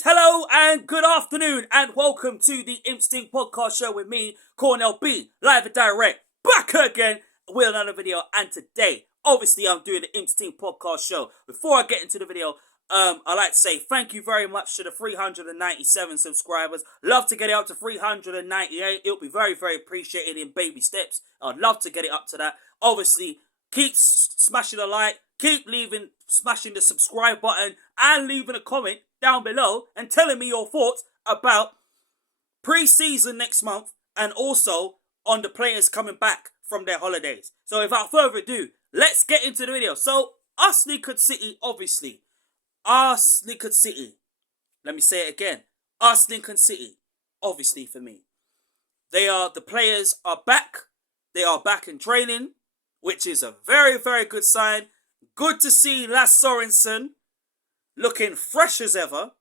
Ladies, hello and good afternoon and welcome to the Imps, Ting podcast show with me, Cornell B, live and direct, back again with another video. And today, obviously, I'm doing the Imps, Ting podcast show. Before I get into the video, I'd like to say thank you very much to the 397 subscribers. Love to get it up to 398. It'll be very, very appreciated in baby steps. I'd love to get it up to that. Obviously, keep smashing the like, keep smashing the subscribe button and leaving a comment down below and telling me your thoughts about pre-season next month and also on the players coming back from their holidays. So without further ado, let's get into the video. So us Lincoln City, obviously. Us Lincoln City. Let me say it again. Us Lincoln City, obviously for me. The players are back. They are back in training, which is a very, very good sign. Good to see Lasse Sorensen looking fresh as ever,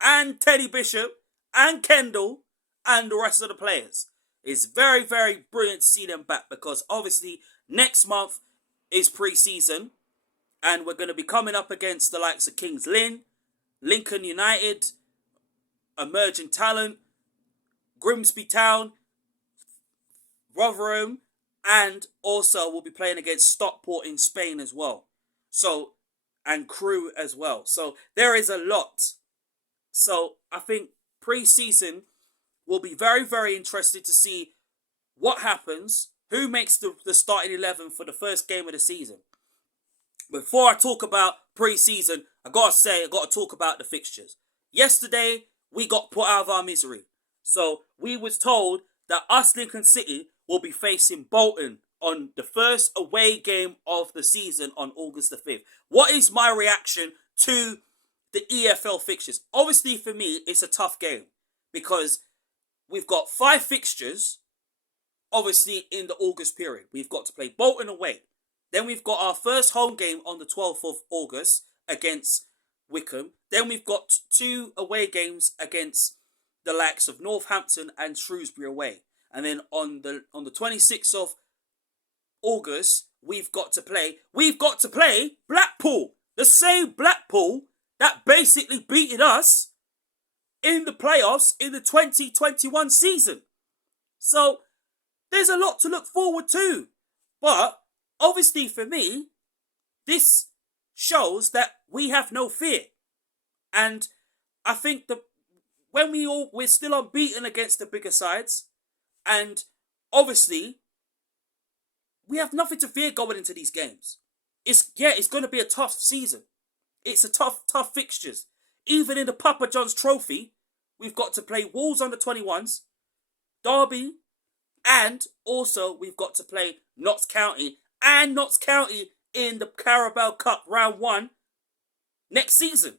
and Teddy Bishop, and Kendall, and the rest of the players. It's very, very brilliant to see them back because obviously next month is pre-season and we're going to be coming up against the likes of Kings Lynn, Lincoln United, Emerging Talent, Grimsby Town, Rotherham, and also we'll be playing against Stockport in Spain as well. So, and Crewe as well. So there is a lot. So I think pre-season will be very, very interested to see what happens, who makes the starting 11 for the first game of the season. Before I talk about pre-season, I got to talk about the fixtures. Yesterday, we got put out of our misery. So we was told that us Lincoln City will be facing Bolton on the first away game of the season on August the 5th. What is my reaction to the EFL fixtures? Obviously, for me, it's a tough game because we've got 5 fixtures, obviously, in the August period. We've got to play Bolton away. Then we've got our first home game on the 12th of August against Wickham. Then we've got 2 away games against the likes of Northampton and Shrewsbury away. And then on the 26th of August, we've got to play Blackpool. The same Blackpool that basically beated us in the playoffs in the 2021 season. So there's a lot to look forward to. But obviously for me, this shows that we have no fear. And I think that when we're still unbeaten against the bigger sides, and obviously we have nothing to fear going into these games. It's going to be a tough season. It's a tough fixtures. Even in the Papa John's Trophy, we've got to play Wolves under 21s, Derby, and also we've got to play Notts County in the Carabao Cup round 1 next season.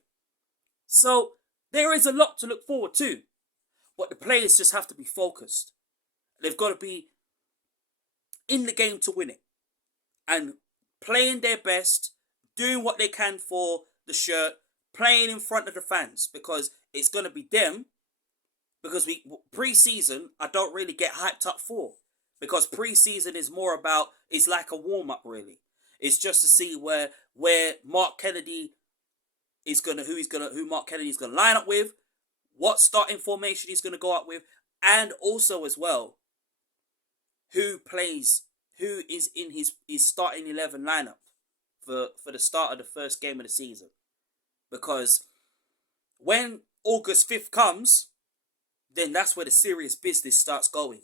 So there is a lot to look forward to. But the players just have to be focused. They've got to be in the game to win it. And playing their best, doing what they can for the shirt, playing in front of the fans. Because it's going to be them. Because pre-season, I don't really get hyped up for. Because pre-season is more about, it's like a warm-up really. It's just to see where Mark Kennedy is who Mark Kennedy is gonna line up with, what starting formation he's gonna go up with, and also as well, who is in his starting 11 lineup for the start of the first game of the season. Because when August 5th comes, then that's where the serious business starts going.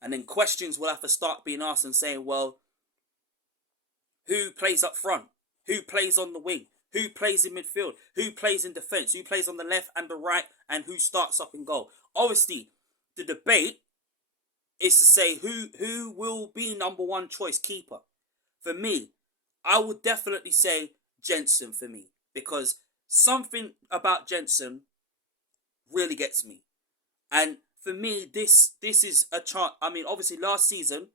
And then questions will have to start being asked and saying, well, who plays up front? Who plays on the wing? Who plays in midfield? Who plays in defence? Who plays on the left and the right? And who starts up in goal? Obviously, the debate is to say who will be number 1 choice keeper. For me, I would definitely say Jensen for me. Because something about Jensen really gets me. And for me, this is a chance. I mean, obviously last season,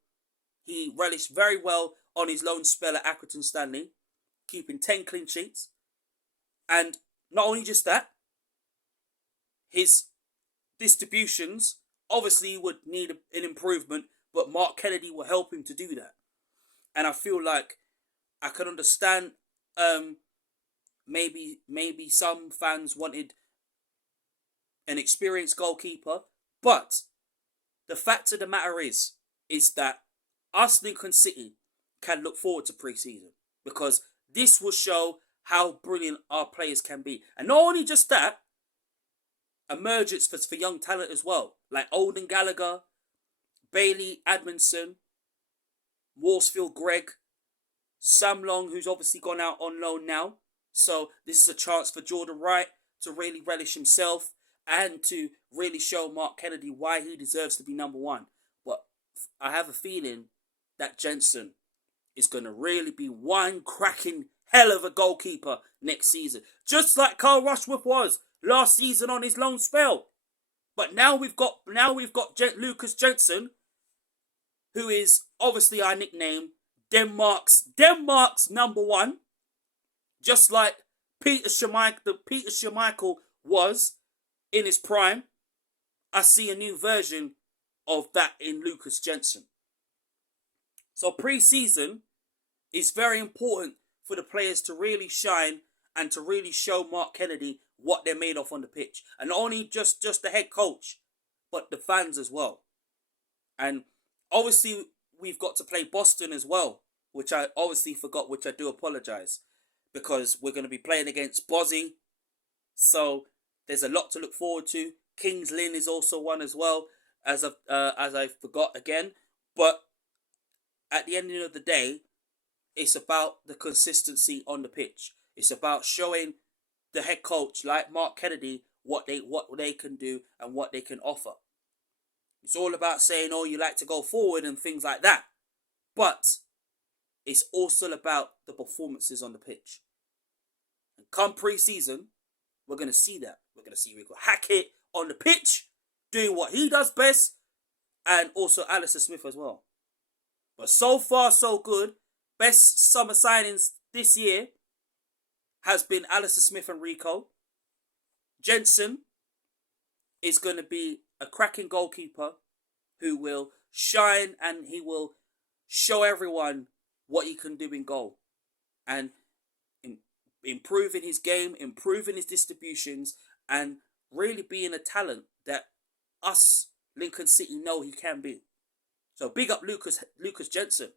he relished very well on his loan spell at Accrington Stanley, keeping 10 clean sheets. And not only just that, his distributions obviously would need an improvement, but Mark Kennedy will help him to do that. And I feel like I can understand maybe some fans wanted an experienced goalkeeper. But the fact of the matter is that us, Lincoln City, can look forward to pre-season, because this will show how brilliant our players can be. And not only just that, emergence for young talent as well, like Olden Gallagher, Bailey Admonson, Warsfield Greg, Sam Long, who's obviously gone out on loan now. So this is a chance for Jordan Wright to really relish himself and to really show Mark Kennedy why he deserves to be number one. But I have a feeling that Jensen is going to really be one cracking hell of a goalkeeper next season. Just like Carl Rushworth was last season on his loan spell. But now we've got Lucas Jensen, who is obviously our nickname, Denmark's number one. Just like Peter Schmeichel was in his prime. I see a new version of that in Lucas Jensen. So pre-season is very important for the players to really shine and to really show Mark Kennedy what they're made of on the pitch. And not only just the head coach, but the fans as well. And obviously we've got to play Boston as well, which I obviously forgot, which I do apologise, because we're going to be playing against Bozzy. So there's a lot to look forward to. Kings Lynn is also one as well, as I forgot again. But at the end of the day, it's about the consistency on the pitch. It's about showing the head coach, like Mark Kennedy, what they can do and what they can offer. It's all about saying, oh, you like to go forward and things like that. But it's also about the performances on the pitch. And come pre-season, we're going to see that. We're going to see Rico Hackett on the pitch, doing what he does best, and also Alistair Smith as well. But so far, so good. Best summer signings this year has been Alistair Smith and Rico. Jensen is going to be a cracking goalkeeper who will shine and he will show everyone what he can do in goal. And improving his game, improving his distributions, and really being a talent that us, Lincoln City, know he can be. So big up Lucas Jensen.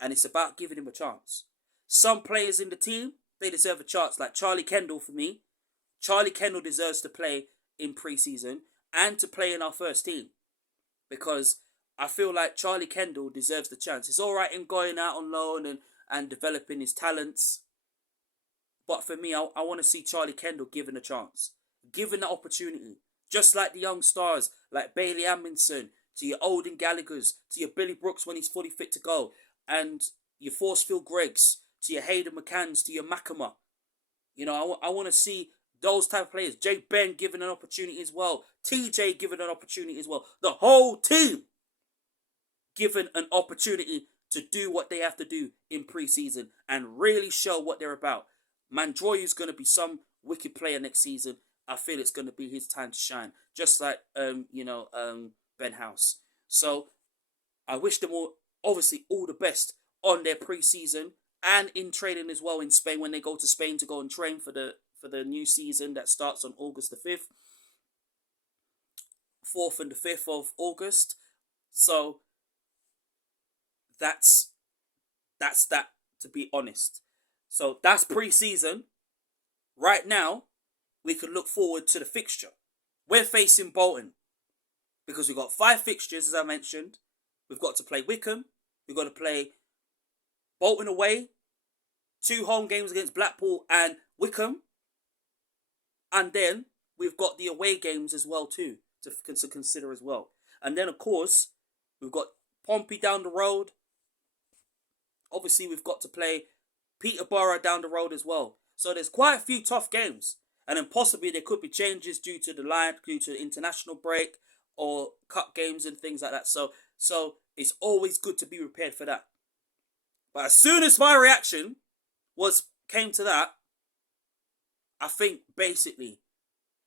And it's about giving him a chance. Some players in the team, they deserve a chance, like Charlie Kendall for me. Charlie Kendall deserves to play in pre-season and to play in our first team. Because I feel like Charlie Kendall deserves the chance. It's all right in going out on loan and developing his talents. But for me, I want to see Charlie Kendall given a chance. Given the opportunity. Just like the young stars, like Bailey Amundsen, to your Olden Gallaghers, to your Billy Brooks when he's fully fit to go, and your Forcefield Greggs, to your Hayden McCanns, to your Makama. You know, I want to see those type of players. Jay Ben given an opportunity as well. TJ given an opportunity as well. The whole team given an opportunity to do what they have to do in pre-season and really show what they're about. Mandroyu's going to be some wicked player next season. I feel it's going to be his time to shine. Just like, Ben House. So, I wish them all, obviously, all the best on their pre-season and in training as well in Spain when they go to Spain to go and train for the new season that starts on August the 5th. 4th and the 5th of August. So, that's that, to be honest. So, that's pre-season. Right now, we can look forward to the fixture. We're facing Bolton. Because we've got 5 fixtures, as I mentioned. We've got to play Wickham. We've got to play Bolton away. 2 home games against Blackpool and Wickham. And then we've got the away games as well too to consider as well. And then, of course, we've got Pompey down the road. Obviously, we've got to play Peterborough down the road as well. So there's quite a few tough games. And then possibly there could be changes due to the international break or cup games and things like that. So it's always good to be prepared for that. But as soon as my reaction came to that, I think basically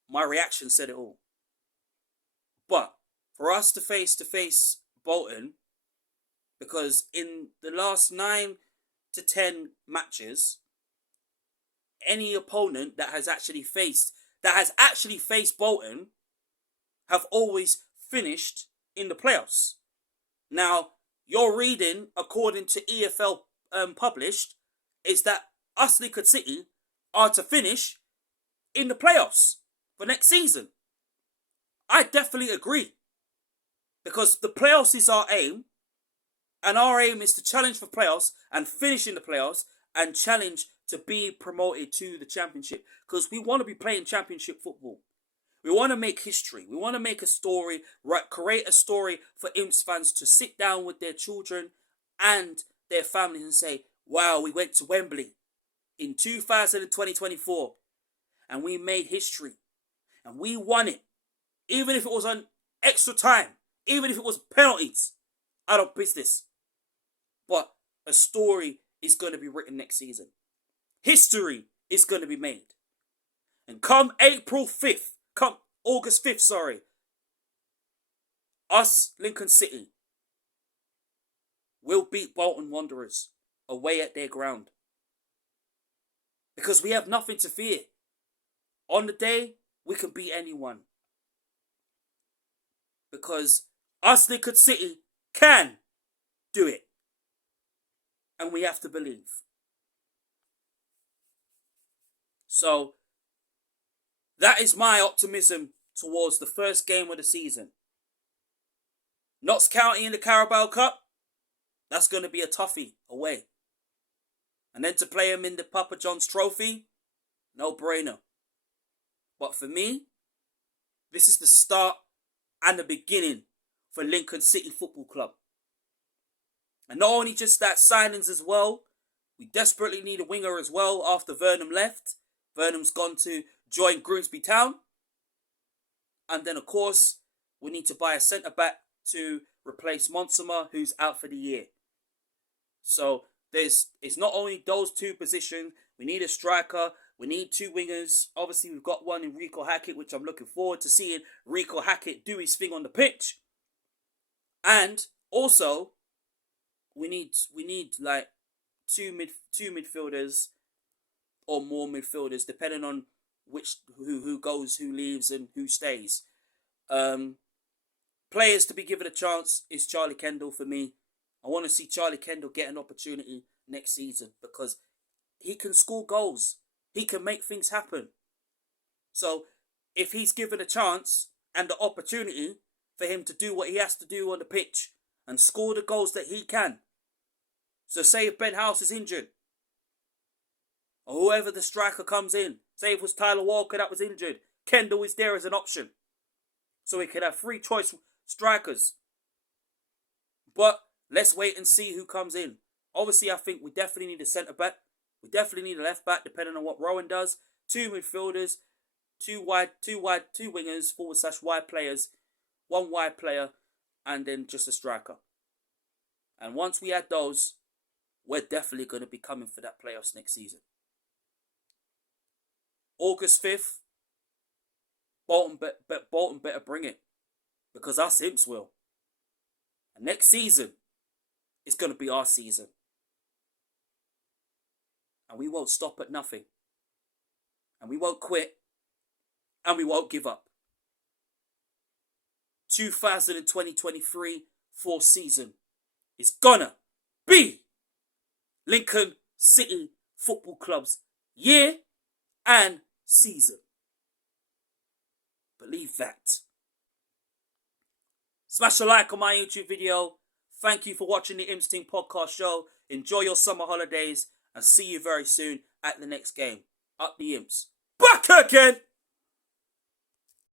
my reaction said it all. But for us to face Bolton, because in the last 9 to 10 matches, any opponent that has actually faced that has actually faced Bolton have always finished in the playoffs. Now, your reading, according to EFL published, is that us Lincoln City are to finish in the playoffs for next season. I definitely agree. Because the playoffs is our aim. And our aim is to challenge for playoffs and finish in the playoffs and challenge to be promoted to the championship. Because we want to be playing championship football. We want to make history. We want to make a story, create a story for Imps fans to sit down with their children and their families and say, wow, we went to Wembley in 2024 and we made history and we won it. Even if it was on extra time, even if it was penalties, out of business. But a story is going to be written next season. History is going to be made. And come August 5th, us, Lincoln City, will beat Bolton Wanderers away at their ground. Because we have nothing to fear. On the day, we can beat anyone. Because us, Lincoln City, can do it. And we have to believe. So, that is my optimism towards the first game of the season. Notts County in the Carabao Cup, that's going to be a toughie away. And then to play them in the Papa John's Trophy, no brainer. But for me, this is the start and the beginning for Lincoln City Football Club. And not only just that, signings as well. We desperately need a winger as well after Vernon left. Vernon's gone to join Grimsby Town. And then, of course, we need to buy a centre-back to replace Monsoma, who's out for the year. So, it's not only those two positions. We need a striker. We need two wingers. Obviously, we've got one in Rico Hackett, which I'm looking forward to seeing Rico Hackett do his thing on the pitch. And also, we need like two midfielders or more midfielders, depending on who goes, who leaves, and who stays. Players to be given a chance is Charlie Kendall for me. I want to see Charlie Kendall get an opportunity next season because he can score goals. He can make things happen. So if he's given a chance and the opportunity for him to do what he has to do on the pitch and score the goals that he can. So say if Ben House is injured, or whoever the striker comes in, say if it was Tyler Walker that was injured, Kendall is there as an option. So we could have 3 choice strikers. But let's wait and see who comes in. Obviously, I think we definitely need a centre-back. We definitely need a left-back, depending on what Rowan does. 2 midfielders, 2 wingers, /wide players, 1 wide player, and then just a striker. And once we add those, we're definitely going to be coming for that playoffs next season. August 5th, Bolton better bring it. Because us Imps will. And next season is going to be our season. And we won't stop at nothing. And we won't quit. And we won't give up. 2023 fourth season is gonna be Lincoln City Football Club's year and season. Believe that. Smash a like on my YouTube video. Thank you for watching the Imps Ting podcast show. Enjoy your summer holidays and see you very soon at the next game. Up the Imps. Back again!